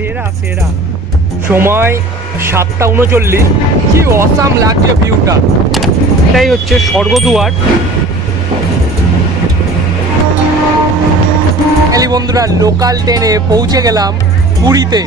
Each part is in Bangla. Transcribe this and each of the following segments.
সেরা সেরা। সময় সাতটা উনচল্লিশ। কি অসাম লাগছে ভিউটা এটাই হচ্ছে স্বর্গদুয়ার। বন্ধুরা লোকাল ট্রেনে পৌঁছে গেলাম পুরীতে।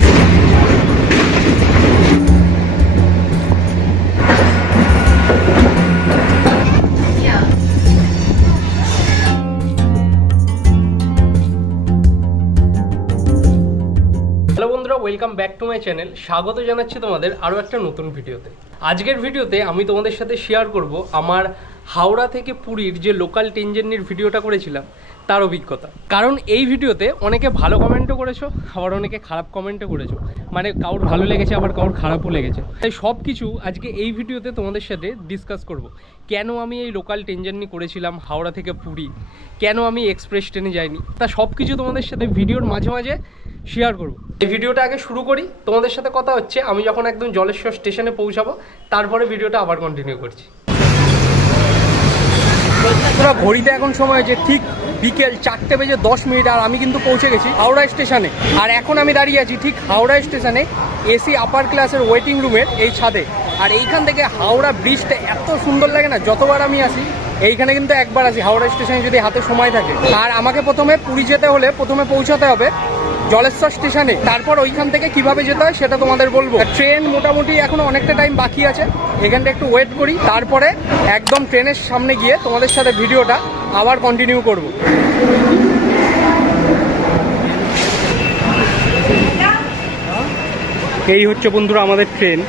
Welcome back to my channel স্বাগত জানাচ্ছি তোমাদের আরও একটা নতুন ভিডিওতে। আজকের ভিডিওতে আমি তোমাদের সাথে শেয়ার করব আমার হাওড়া থেকে পুরীর যে লোকাল ট্রেন জার্নির ভিডিওটা করেছিলাম, তার অভিজ্ঞতা। কারণ এই ভিডিওতে অনেকে ভালো কমেন্টও করেছ, আবার অনেকে খারাপ কমেন্টও করেছ। মানে কারোর ভালো লেগেছে, আবার কারোর খারাপও লেগেছে। তাই সব কিছু আজকে এই ভিডিওতে তোমাদের সাথে ডিসকাস করব। কেন আমি এই লোকাল ট্রেন জার্নি করেছিলাম হাওড়া থেকে পুরী? কেন আমি এক্সপ্রেস ট্রেনে যাইনি? তা সব কিছু তোমাদের সাথে ভিডিওর মাঝে মাঝে শেয়ার করব। এই ভিডিওটা আগে শুরু করি। তোমাদের সাথে কথা হচ্ছে আমি যখন একদম জলেশ্বর স্টেশনে পৌঁছাবো তারপরে ভিডিওটা আবার কন্টিনিউ করছি। তোরা ঘড়িতে এখন সময় হয়েছে ঠিক বিকেল চারটে বেজে দশ মিনিট আর আমি কিন্তু পৌঁছে গেছি হাওড়া স্টেশনে। আর এখন আমি দাঁড়িয়ে আছি ঠিক হাওড়া স্টেশনে এসি আপার ক্লাসের ওয়েটিং রুমের এই ছাদে। আর এইখান থেকে হাওড়া ব্রিজটা এত সুন্দর লাগে না যতবার আমি আসি এইখানে কিন্তু একবার আসি হাওড়া স্টেশনে যদি হাতে সময় থাকে। আর আমাকে প্রথমে পুরী যেতে হলে প্রথমে পৌঁছাতে হবে জলেশ্বর স্টেশনে। তারপর ওইখান থেকে কীভাবে যেতে হয় সেটা তোমাদের বলব। ট্রেন মোটামুটি এখনও অনেকটা টাইম বাকি আছে। এখানটা একটু ওয়েট করি। তারপরে একদম ট্রেনের সামনে গিয়ে তোমাদের সাথে ভিডিওটা আবার কন্টিনিউ করব। এই হচ্ছে বন্ধুরা আমাদের train.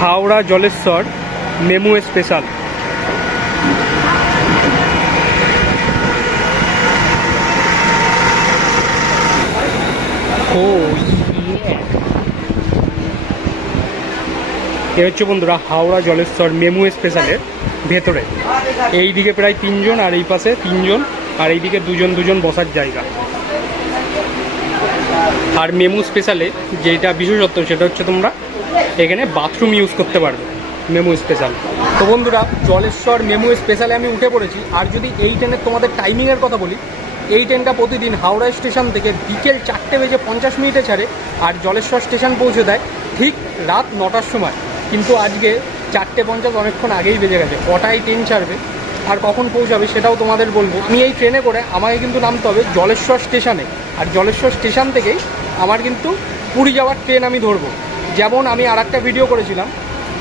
Howrah Jaleswar MEMU special. ও এ হচ্ছে বন্ধুরা, হাওড়া জলেশ্বর মেমু স্পেশালের ভেতরে। এই দিকে প্রায় তিনজন আর এই পাশে তিনজন, আর এই দিকে দুজন দুজন বসার জায়গা। আর মেমু স্পেশালে যেটা বিশেষত্ব, সেটা হচ্ছে তোমরা এখানে বাথরুম ইউজ করতে পারবে, মেমু স্পেশাল তো বন্ধুরা, জলেশ্বর মেমু স্পেশালে আমি উঠে পড়েছি। আর যদি এই ট্রেনের তোমাদের টাইমিংয়ের কথা বলি এই ট্রেনটা প্রতিদিন হাওড়া স্টেশন থেকে বিকেল চারটে বেজে পঞ্চাশ মিনিটে ছাড়ে আর জলেশ্বর স্টেশন পৌঁছে দেয় ঠিক রাত নটার সময়। কিন্তু আজকে চারটে পঞ্চাশ অনেকক্ষণ আগেই বেজে গেছে, কটায় ট্রেন ছাড়বে আর কখন পৌঁছাবে সেটাও তোমাদের বলব। আমি এই ট্রেনে করে আমাকে কিন্তু নামতে হবে জলেশ্বর স্টেশনে। আর জলেশ্বর স্টেশন থেকেই আমার কিন্তু পুরী যাওয়ার ট্রেন আমি ধরবো। যেমন আমি আর ভিডিও করেছিলাম,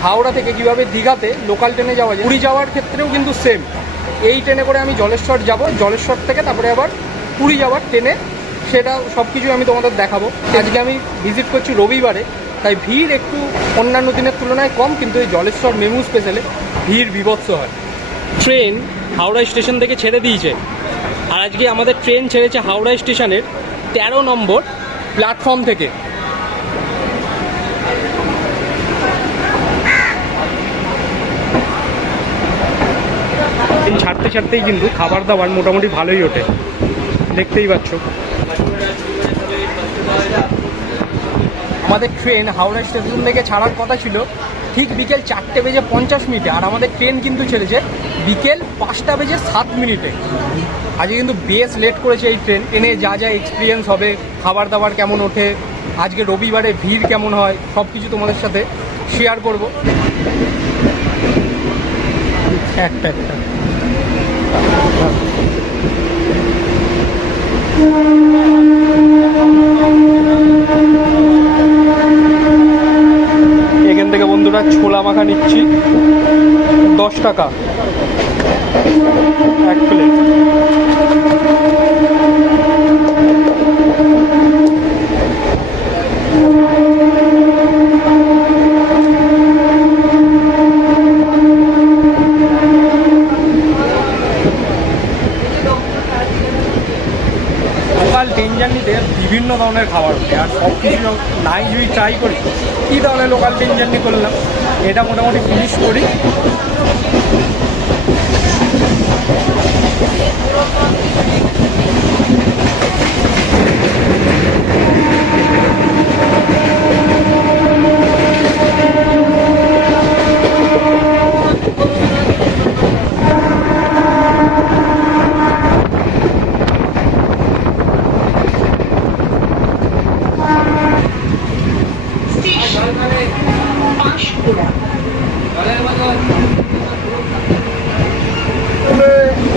হাওড়া থেকে কীভাবে দীঘাতে লোকাল ট্রেনে যাওয়া যায়। পুরী যাওয়ার ক্ষেত্রেও কিন্তু সেম এই ট্রেনে করে আমি জলেশ্বর যাব, জলেশ্বর থেকে তারপরে আবার পুরী যাওয়ার ট্রেনে। সেটা সব কিছু আমি তোমাদের দেখাবো। আজকে আমি ভিজিট করছি রবিবারে, তাই ভিড় একটু অন্যান্য দিনের তুলনায় কম, কিন্তু এই জলেশ্বর মেমু স্পেশালে ভিড় বিভৎস হয়। ট্রেন হাওড়া স্টেশন থেকে ছেড়ে দিয়েছে। আর আজকে আমাদের ট্রেন ছেড়েছে হাওড়া স্টেশনের তেরো নম্বর প্ল্যাটফর্ম থেকে। ট্রেন ছাড়তে ছাড়তেই কিন্তু খাবার দাবার মোটামুটি ভালোই ওঠে। দেখতেই পাচ্ছ। আমাদের ট্রেন হাওড়া স্টেশন থেকে ছাড়ার কথা ছিল, ঠিক বিকেল চারটে বেজে পঞ্চাশ মিনিটে, আর আমাদের ট্রেন কিন্তু ছেড়েছে বিকেল পাঁচটা বেজে সাত মিনিটে। আজকে কিন্তু বেশ লেট করেছে এই ট্রেন ট্রেনে যা যা এক্সপিরিয়েন্স হবে, খাবার দাবার কেমন ওঠে, আজকে রবিবারে ভিড় কেমন হয় সব কিছু তোমাদের সাথে শেয়ার করব। একটা একটা। এখান থেকে বন্ধুরা ছোলা মাখা নিচ্ছি। দশ টাকা। এক প্লেট বিভিন্ন ধরনের খাবার হবে, আর সব কিছু নাই যদি ট্রাই করি, কী ধরনের লোকাল ট্রেন জার্নি করলাম, এটা মোটামুটি ফিনিশ করি।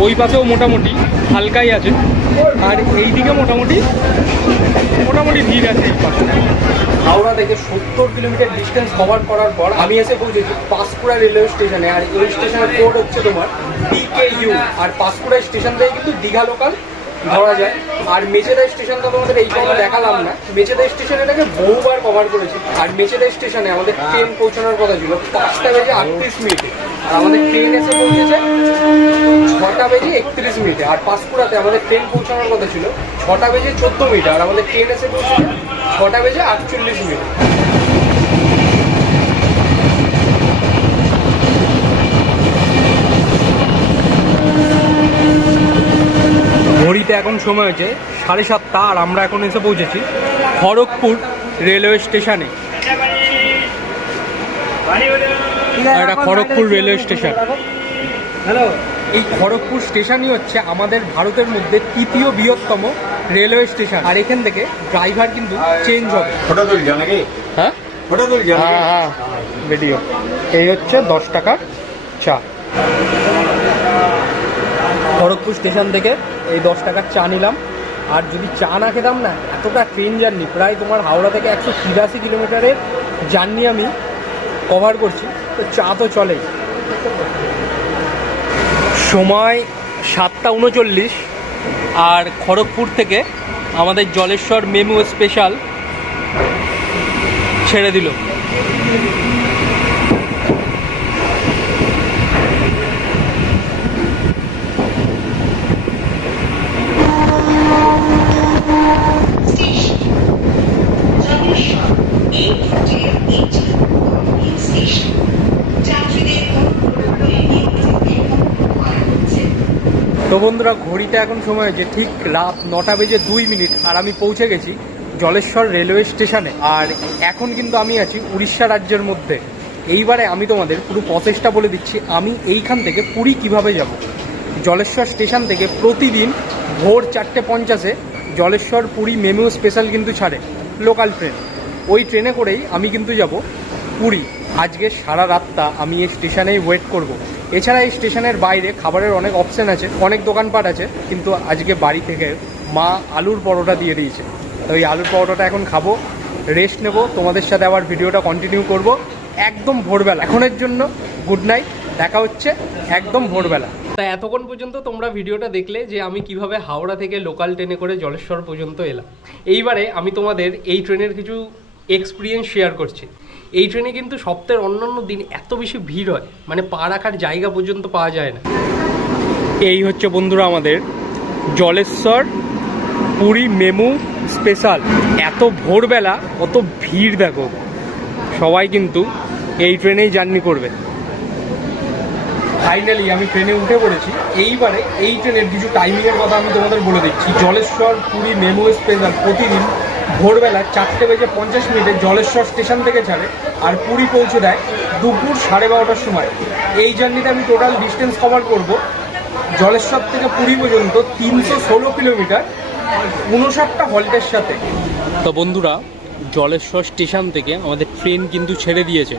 ওই পাশেও মোটামুটি হালকাই আছে। আর এই দিকে মোটামুটি মোটামুটি ভিড় আছে এই পাশে। হাওড়া থেকে সত্তর কিলোমিটার ডিস্টেন্স কভার করার পর আমি এসে পৌঁছেছি পাঁশকুড়া রেলওয়ে স্টেশনে আর এই স্টেশনের কোড হচ্ছে তোমার ডিকেইউ আর পাঁশকুড়া স্টেশন থেকে কিন্তু দীঘা লোকাল ধরা যায়। আর মেচেদা স্টেশন তো আমাদের এই কোনো দেখালাম না। মেচেদা স্টেশন এটাকে বহুবার কভার করেছি। আর মেচেদা স্টেশনে আমাদের ট্রেন পৌঁছানোর কথা ছিল পাঁচটা বেজে আটত্রিশ মিনিটে। আর আমাদের ট্রেন এসে পৌঁছেছে ছটা বেজে একত্রিশ মিনিটে। আর পাঁশকুড়াতে আমাদের ট্রেন পৌঁছানোর কথা ছিল ছটা বেজে চোদ্দ মিনিটে। আর আমাদের ট্রেন এসে পৌঁছেছে ছটা বেজে আটচল্লিশ মিনিট। ঘড়িতে এখন সময় হয়েছে সাড়ে সাতটা আর আমরা এখন এসে পৌঁছেছি খড়গপুর রেলওয়ে স্টেশনে। এটা খড়গপুর রেলওয়ে স্টেশন। হ্যালো। এই খড়গপুর স্টেশনই হচ্ছে আমাদের ভারতের মধ্যে তৃতীয় বৃহত্তম রেলওয়ে স্টেশন। আর এখান থেকে ড্রাইভার কিন্তু চেঞ্জ হবে। ফটো তুলছ নাকি? হ্যাঁ? ফটো তুলছ হ্যাঁ হ্যাঁ। ভিডিও। এই হচ্ছে দশ টাকার চা। খড়গপুর স্টেশন থেকে এই দশ টাকার চা নিলাম। আর যদি চা না খেতাম না, এতটা ট্রেন জার্নি, প্রায় তোমার হাওড়া থেকে একশো তিরাশি কিলোমিটারের জার্নি আমি কভার করছি। তো চা তো চলেই। সময় সাতটা উনচল্লিশ। আর খড়গপুর থেকে আমাদের জলেশ্বর মেমু স্পেশাল ছেড়ে দিল। বন্ধুরা, ঘড়িটা এখন সময় হয়েছে ঠিক রাত নটা বেজে দুই মিনিট, আর আমি পৌঁছে গেছি জলেশ্বর রেলওয়ে স্টেশনে। আর এখন কিন্তু আমি আছি উড়িষ্যা রাজ্যের মধ্যে। এইবারে আমি তোমাদের পুরো প্রসেসটা বলে দিচ্ছি, আমি এইখান থেকে পুরী কীভাবে যাব? জলেশ্বর স্টেশন থেকে প্রতিদিন ভোর চারটে পঞ্চাশে জলেশ্বর পুরী মেমু স্পেশাল কিন্তু ছাড়ে লোকাল ট্রেন ওই ট্রেনে করেই আমি কিন্তু যাব পুরী। আজকে সারা রাতটা আমি এই স্টেশনেই ওয়েট করব। এছাড়া এই স্টেশনের বাইরে খাবারের অনেক অপশন আছে, অনেক দোকানপাট আছে, কিন্তু আজকে বাড়ি থেকে মা আলুর পরোটা দিয়ে দিয়েছে। তো এই আলুর পরোটাটা এখন খাব রেস্ট নেব, তোমাদের সাথে আবার ভিডিওটা কন্টিনিউ করব। একদম ভোরবেলা। এখনের জন্য গুড নাইট দেখা হচ্ছে একদম ভোরবেলা। তা এতক্ষণ পর্যন্ত তোমরা ভিডিওটা দেখলে যে আমি কীভাবে হাওড়া থেকে লোকাল ট্রেনে করে জলেশ্বর পর্যন্ত এলাম। এইবারে আমি তোমাদের এই ট্রেনের কিছু এক্সপিরিয়েন্স শেয়ার করছি। এই ট্রেনে কিন্তু সপ্তাহের অন্যান্য দিন এত বেশি ভিড় হয় মানে পা রাখার জায়গা পর্যন্ত পাওয়া যায় না। এই হচ্ছে বন্ধুরা আমাদের জলেশ্বর পুরী মেমু স্পেশাল। এত ভোরবেলা, কত ভিড় দেখো। সবাই কিন্তু এই ট্রেনেই জার্নি করবে। ফাইনালি আমি ট্রেনে উঠে পড়েছি। এইবারে এই ট্রেনের কিছু টাইমিংয়ের কথা আমি তোমাদের বলে দিচ্ছি। জলেশ্বর পুরী মেমু স্পেশাল প্রতিদিন ভোরবেলা চারটে বেজে পঞ্চাশ মিনিটে জলেশ্বর স্টেশন থেকে ছাড়ে আর পুরী পৌঁছে দেয় দুপুর সাড়ে বারোটার সময়। এই জার্নিতে আমি টোটাল ডিস্টেন্স কভার করব। জলেশ্বর থেকে পুরী পর্যন্ত তিনশো ষোলো কিলোমিটার উনষাটটা হল্টের সাথে। তো বন্ধুরা, জলেশ্বর স্টেশন থেকে আমাদের ট্রেন কিন্তু ছেড়ে দিয়েছে।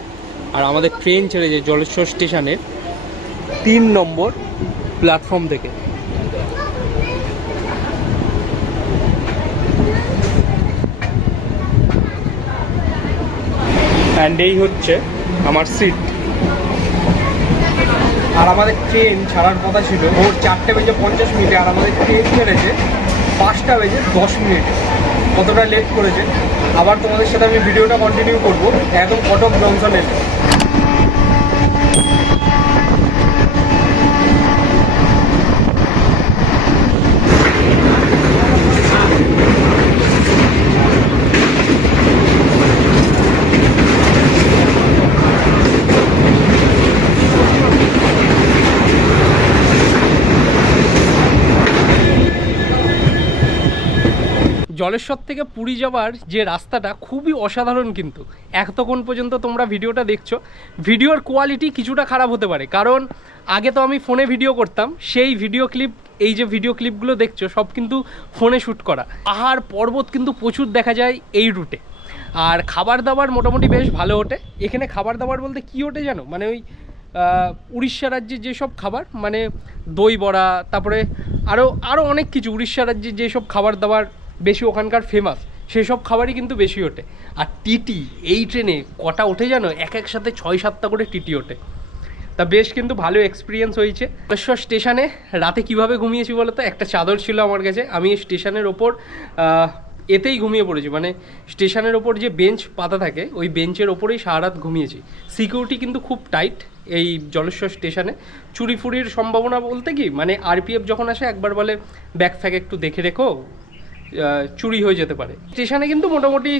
আর আমাদের ট্রেন ছেড়েছে জলেশ্বর স্টেশনের তিন নম্বর প্ল্যাটফর্ম থেকে। অ্যান্ড এই হচ্ছে আমার সিট আর আমাদের ট্রেন ছাড়ার কথা ছিল, ভোর চারটে বেজে পঞ্চাশ মিনিটে আর আমাদের ট্রেন ছেড়েছে পাঁচটা বেজে দশ মিনিটে। কতটা লেট করেছে? আবার তোমাদের সাথে আমি ভিডিওটা কন্টিনিউ করব। একদম কটক জংশনে জলেশ্বর থেকে পুরী যাওয়ার যে রাস্তাটা খুবই অসাধারণ কিন্তু। এতক্ষণ পর্যন্ত তোমরা ভিডিওটা দেখছ। ভিডিওর কোয়ালিটি কিছুটা খারাপ হতে পারে। কারণ আগে তো আমি ফোনে ভিডিও করতাম। সেই ভিডিও ক্লিপ এই যে ভিডিও ক্লিপগুলো দেখছ, সব কিন্তু ফোনে শ্যুট করা। পাহাড়, পর্বত কিন্তু প্রচুর দেখা যায় এই রুটে আর খাবার দাবার মোটামুটি বেশ ভালো ওঠে। এখানে খাবার দাবার বলতে কী ওঠে জানো? মানে ওই উড়িষ্যা রাজ্যের যেসব খাবার মানে দই বড়া, তারপরে আরও আরও অনেক কিছু। উড়িষ্যা রাজ্যে যেসব খাবার দাবার বেশি ওখানকার ফেমাস সেসব খাবারই কিন্তু বেশি ওঠে। আর টিটি, এই ট্রেনে কটা ওঠে জানো? এক এক সাথে ছয় সাতটা করে টিটি ওঠে। তা বেশ কিন্তু ভালো এক্সপিরিয়েন্স হয়েছে। বালেশ্বর স্টেশনে রাতে কীভাবে ঘুমিয়েছি বলো তো একটা চাদর ছিল আমার কাছে। আমি স্টেশনের ওপর এতেই ঘুমিয়ে পড়েছি। মানে স্টেশনের ওপর যে বেঞ্চ পাতা থাকে, ওই বেঞ্চের ওপরেই সারা রাত ঘুমিয়েছি। সিকিউরিটি কিন্তু খুব টাইট এই জলেশ্বর স্টেশনে চুরি ফুরির সম্ভাবনা বলতে কি? মানে আরপিএফ যখন আসে, একবার বলে, ব্যাগ ফ্যাগ একটু দেখে রেখো। চুরি হয়ে যেতে পারে। স্টেশনে কিন্তু মোটামুটি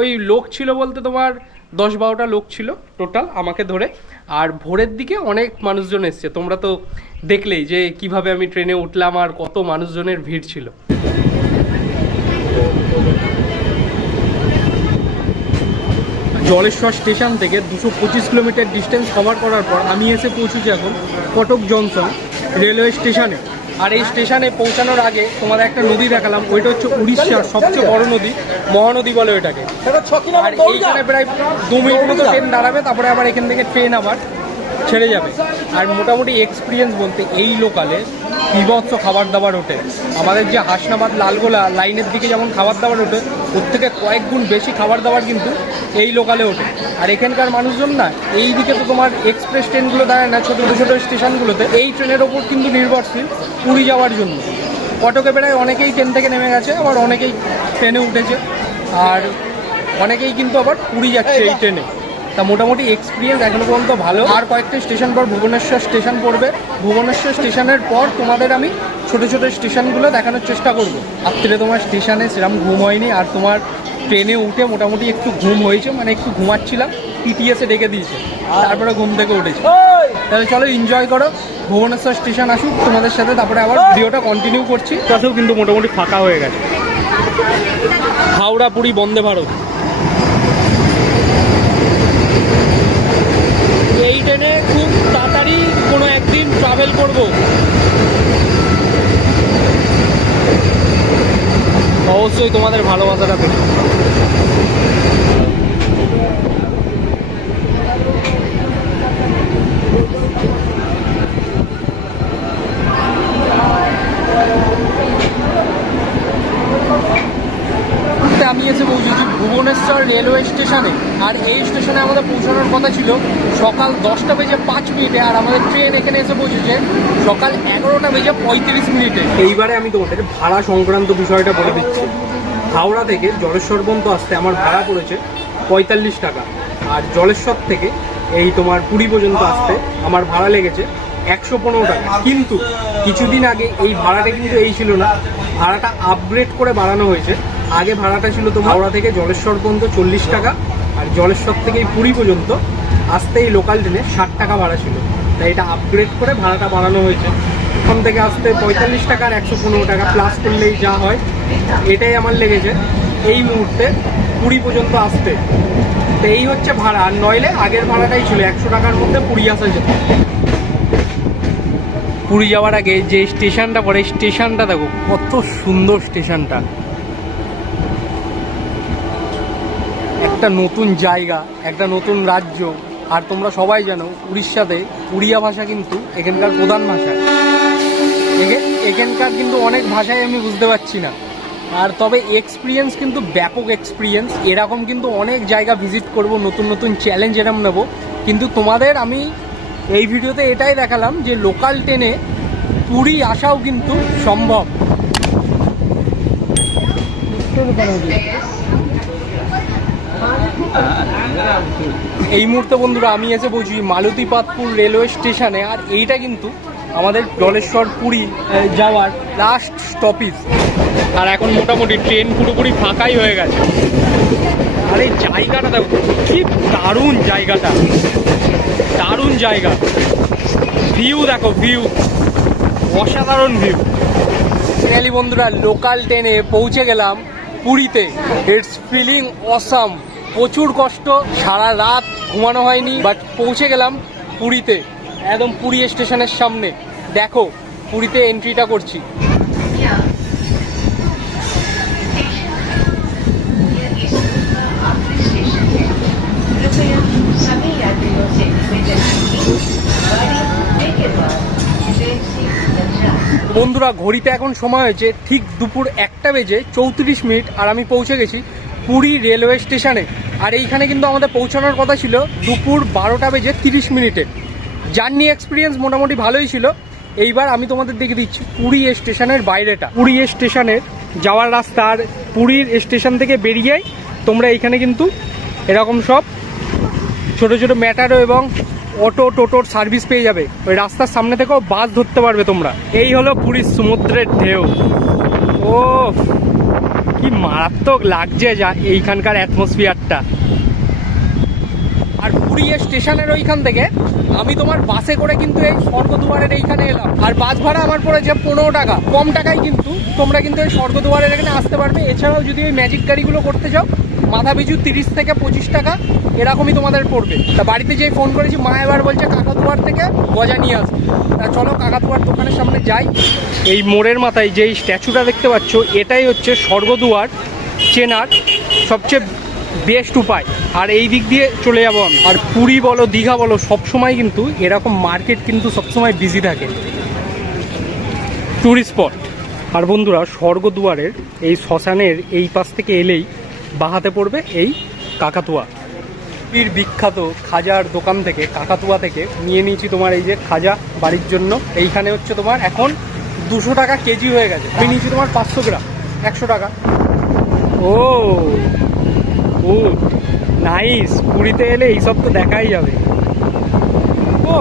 ওই লোক ছিল বলতে তোমার দশ বারোটা লোক ছিল টোটাল আমাকে ধরে। আর ভোরের দিকে অনেক মানুষজন এসছে। তোমরা তো দেখলেই যে কীভাবে আমি ট্রেনে উঠলাম আর কত মানুষজনের ভিড় ছিল। জলেশ্বর স্টেশন থেকে দুশো পঁচিশ কিলোমিটার ডিস্টেন্স কভার করার পর আমি এসে পৌঁছেছি এখন কটক জংশন রেলওয়ে স্টেশনে আর এই স্টেশনে পৌঁছানোর আগে তোমাদের একটা নদী দেখালাম ওইটা হচ্ছে উড়িষ্যার সবচেয়ে বড় নদী মহানদী বলে ওইটাকে। আর এইখানে প্রায় দু মিনিট মতো ট্রেন দাঁড়াবে তারপরে আবার এখান থেকে ট্রেন আবার ছেড়ে যাবে। আর মোটামুটি এক্সপিরিয়েন্স বলতে এই লোকালে বিভৎস খাবার দাবার ওঠে। আমাদের যে হাসনাবাদ লালগোলা লাইনের দিকে যেমন খাবার দাবার ওঠে, ওর থেকে কয়েক গুণ বেশি খাবার দাবার কিন্তু এই লোকালে ওঠে। আর এখানকার মানুষজন না, এই দিকে তো তোমার এক্সপ্রেস ট্রেনগুলো দাঁড়ায় না, ছোটো ছোটো স্টেশনগুলোতে এই ট্রেনের ওপর কিন্তু নির্ভরশীল পুরী যাওয়ার জন্য। কটকে প্রায় অনেকেই ট্রেন থেকে নেমে গেছে, আবার অনেকেই ট্রেনে উঠেছে। আর অনেকেই কিন্তু আবার পুরী যাচ্ছে এই ট্রেনে তা মোটামুটি এক্সপিরিয়েন্স এখনও পর্যন্ত ভালো। আর কয়েকটা স্টেশন পর ভুবনেশ্বর স্টেশন পড়বে। ভুবনেশ্বর স্টেশনের পর তোমাদের আমি ছোট ছোট স্টেশনগুলো দেখানোর চেষ্টা করব। রাত্রে তোমার স্টেশনে সেরকম ঘুম হয়নি আর তোমার ট্রেনে উঠে মোটামুটি একটু ঘুম হয়েছে মানে একটু ঘুমাচ্ছিলাম। টিটিএসে ডেকে দিয়েছে। তারপরে ঘুম থেকে উঠেছি। তাহলে চলো এনজয় করো। ভুবনেশ্বর স্টেশন আসুক তোমাদের সাথে তারপরে আবার ভিডিওটা কন্টিনিউ করছি। তাতেও কিন্তু মোটামুটি ফাঁকা হয়ে গেছে। হাওড়া পুরী বন্দে ভারত। ট্রেনে খুব তাড়াতাড়ি কোনো একদিন ট্রাভেল করব। অবশ্যই তোমাদের ভালোবাসাটা পেয়ে আমি এসে পৌঁছেছি ভুবনেশ্বর রেলওয়ে স্টেশনে। আমাদের পৌঁছানোর কথা ছিল। সকাল দশটা বেজে পাঁচ মিনিটে, আর আমাদের ট্রেন এখানে এসে পৌঁছেছে সকাল এগারোটা বেজে পঁয়ত্রিশ মিনিটে। এইবারে আমি তোমাদের ভাড়া সংক্রান্ত বিষয়টা বলে দিচ্ছি। হাওড়া থেকে জলেশ্বর পর্যন্ত আসতে আমার ভাড়া পড়েছে পঁয়তাল্লিশ টাকা। আর জলেশ্বর থেকে এই তোমার পুরী পর্যন্ত আসতে আমার ভাড়া লেগেছে একশো পনেরো টাকা। কিন্তু কিছুদিন আগে এই ভাড়াটা কিন্তু এই ছিল না। ভাড়াটা আপগ্রেড করে বাড়ানো হয়েছে। আগে ভাড়াটা ছিল তো হাওড়া থেকে জলেশ্বর পর্যন্ত চল্লিশ টাকা আর জলেশ্বর থেকে এই পুরী পর্যন্ত আসতে এই লোকাল ট্রেনে ষাট টাকা ভাড়া ছিল। তাই এটা আপগ্রেড করে ভাড়াটা বাড়ানো হয়েছে। ওখান থেকে আসতে পঁয়তাল্লিশ টাকা আর একশো পনেরো টাকা প্লাস করলেই যা হয়। এটাই আমার লেগেছে। এই মুহূর্তে পুরী পর্যন্ত আসতে। তো এই হচ্ছে ভাড়া। আর নইলে আগের ভাড়াটাই ছিল। একশো টাকার মধ্যে পুরী আসা যেত। পুরী যাওয়ার আগে যে স্টেশনটা পড়ে স্টেশনটা দেখো, কত সুন্দর স্টেশনটা একটা নতুন জায়গা, একটা নতুন রাজ্য, আর তোমরা সবাই জানো উড়িষ্যাতে উড়িয়া ভাষা কিন্তু এখানকার প্রধান ভাষা। এখে- এখানকার কিন্তু অনেক ভাষাই আমি বুঝতে পারছি না। আর তবে এক্সপিরিয়েন্স কিন্তু ব্যাপক এক্সপিরিয়েন্স এরকম কিন্তু অনেক জায়গা ভিজিট করব, নতুন নতুন চ্যালেঞ্জ এরম নেব। কিন্তু তোমাদের আমি এই ভিডিওতে এটাই দেখালাম যে লোকাল ট্রেনে পুরী আসাও কিন্তু সম্ভব। এই মুহূর্তে বন্ধুরা আমি এসে বলছি মালতীপাতপুর রেলওয়ে স্টেশনে আর এইটা কিন্তু আমাদের জলেশ্বর পুরী যাওয়ার লাস্ট স্টপেজ আর এখন মোটামুটি ট্রেন পুরোপুরি ফাঁকাই হয়ে গেছে। আর এই জায়গাটা দেখো কি দারুণ জায়গাটা। দারুণ জায়গা। ভিউ দেখো ভিউ অসাধারণ ভিউ ফাইনালি বন্ধুরা লোকাল ট্রেনে পৌঁছে গেলাম পুরীতে। ইটস ফিলিং অসাম প্রচুর কষ্ট, সারা রাত ঘুমানো হয়নি বাট পৌঁছে গেলাম পুরীতে, একদম পুরী স্টেশনের সামনে। দেখো, পুরীতে এন্ট্রিটা করছি। বন্ধুরা, ঘড়িতে এখন সময় হয়েছে ঠিক দুপুর একটা বেজে চৌত্রিশ মিনিট, আর আমি পৌঁছে গেছি পুরী রেলওয়ে স্টেশনে। আর এইখানে কিন্তু আমাদের পৌঁছানোর কথা ছিল দুপুর বারোটা বেজে তিরিশ মিনিটে। জার্নি এক্সপিরিয়েন্স মোটামুটি ভালোই ছিল। এইবার আমি তোমাদের দেখে দিচ্ছি পুরী স্টেশনের বাইরেটা। পুরী স্টেশনের যাওয়ার রাস্তা আর পুরীর স্টেশন থেকে বেরিয়েই তোমরা এইখানে কিন্তু এরকম সব ছোট ছোট ম্যাটারো এবং অটো টোটোর সার্ভিস পেয়ে যাবে। ওই রাস্তার সামনে থেকেও বাস ধরতে পারবে তোমরা। এই হলো পুরীর সমুদ্রের ঢেউ। ও কি মারাত্মক লাগছে যা এইখানকার অ্যাটমসফিয়ারটা আর পুরী স্টেশনের ওইখান থেকে আমি তোমার বাসে করে কিন্তু এই স্বর্গদুয়ারের এইখানে এলাম। আর বাস ভাড়া আমার পড়েছে পনেরো টাকা। কম টাকায় কিন্তু তোমরা কিন্তু এই স্বর্গদুয়ারের এখানে আসতে পারবে। এছাড়াও যদি ওই ম্যাজিক গাড়িগুলো করতে চাও মাথা পিছু তিরিশ থেকে পঁচিশ টাকা, এরকমই তোমাদের পড়বে। তা বাড়িতে যেই ফোন করেছি, মা এবার বলছে কাকাতুয়ার থেকে গজা নিয়ে আসবে তা চলো কাকাতুয়ার দোকানের সামনে যাই। এই মোড়ের মাথায় যেই স্ট্যাচুটা দেখতে পাচ্ছ, এটাই হচ্ছে স্বর্গদুয়ার চেনার সবচেয়ে বেস্ট উপায়। আর এই দিক দিয়ে চলে যাব আমি। আর পুরী বলো, দীঘা বলো, সবসময় কিন্তু এরকম মার্কেট কিন্তু সবসময় বিজি থাকে। ট্যুরিস্ট স্পট আর বন্ধুরা, স্বর্গদুয়ারের এই শ্মশানের এই পাশ থেকে এলেই বাহাতে পড়বে এই কাকাতুয়া। পুরীর বিখ্যাত খাজার দোকান থেকে, কাকাতুয়া থেকে নিয়ে নিয়েছি তোমার এই যে খাজা বাড়ির জন্য। এইখানে হচ্ছে তোমার এখন দুশো টাকা কেজি হয়ে গেছে। আমি নিয়েছি তোমার পাঁচশো গ্রাম, একশো টাকা। Oh, good, nice. পুরীতে এলে এইসব তো দেখাই যাবে। ও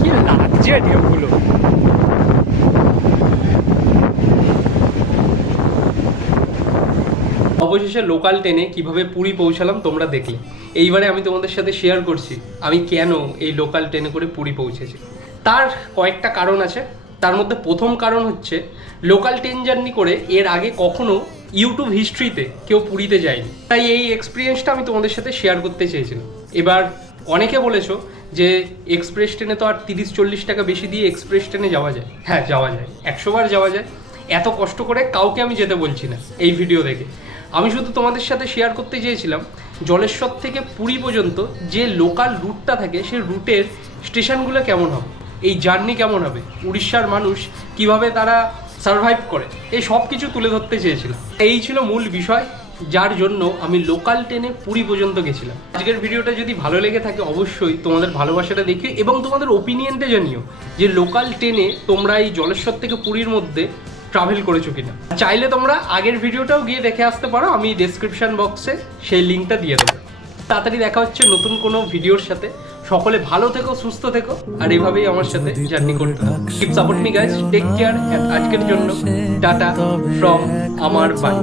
কি লাগছে ঢেউগুলো অবশেষে লোকাল ট্রেনে কীভাবে পুরী পৌঁছালাম তোমরা দেখলে। এইবারে আমি তোমাদের সাথে শেয়ার করছি, আমি কেন এই লোকাল ট্রেনে করে পুরী পৌঁছেছি। তার কয়েকটা কারণ আছে। তার মধ্যে প্রথম কারণ হচ্ছে লোকাল ট্রেন জার্নি করে এর আগে কখনো ইউটিউব হিস্ট্রিতে কেউ পুরীতে যায়নি। তাই এই এক্সপিরিয়েন্সটা আমি তোমাদের সাথে শেয়ার করতে চেয়েছিলাম। এবার অনেকে বলেছ যে এক্সপ্রেস ট্রেনে তো আর তিরিশ, চল্লিশ টাকা বেশি দিয়ে এক্সপ্রেস ট্রেনে যাওয়া যায়। হ্যাঁ যাওয়া যায়। একশোবার যাওয়া যায়। এত কষ্ট করে কাউকে আমি যেতে বলছি না এই ভিডিও দেখে। আমি শুধু তোমাদের সাথে শেয়ার করতে চেয়েছিলাম, জলেশ্বর থেকে পুরী পর্যন্ত যে লোকাল রুটটা থাকে, সেই রুটের স্টেশনগুলো কেমন হবে? এই জার্নি কেমন হবে? উড়িষ্যার মানুষ কীভাবে তারা সার্ভাইভ করে? এই সব কিছু তুলে ধরতে চেয়েছিলাম। এই ছিল মূল বিষয়, যার জন্য আমি লোকাল ট্রেনে পুরী পর্যন্ত গেছিলাম। আজকের ভিডিওটা যদি ভালো লেগে থাকে, অবশ্যই তোমাদের ভালোবাসাটা দেখিও এবং তোমাদের ওপিনিয়নটা জানিও যে লোকাল ট্রেনে তোমরা এই জলেশ্বর থেকে পুরীর মধ্যে ট্রাভেল করেছ কিনা? চাইলে তোমরা আগের ভিডিওটাও গিয়ে দেখে আসতে পারো, আমি ডেসক্রিপশন বক্সে সেই লিঙ্কটা দিয়ে দেবো। তাড়াতাড়ি দেখা হচ্ছে নতুন কোনো ভিডিওর সাথে। সকলে ভালো থেকো, সুস্থ থেকো, আর এভাবেই আমার সাথে জার্নি করতে keep support me guys take care আজকের জন্য টাটা ফ্রম আমার বাড়ি।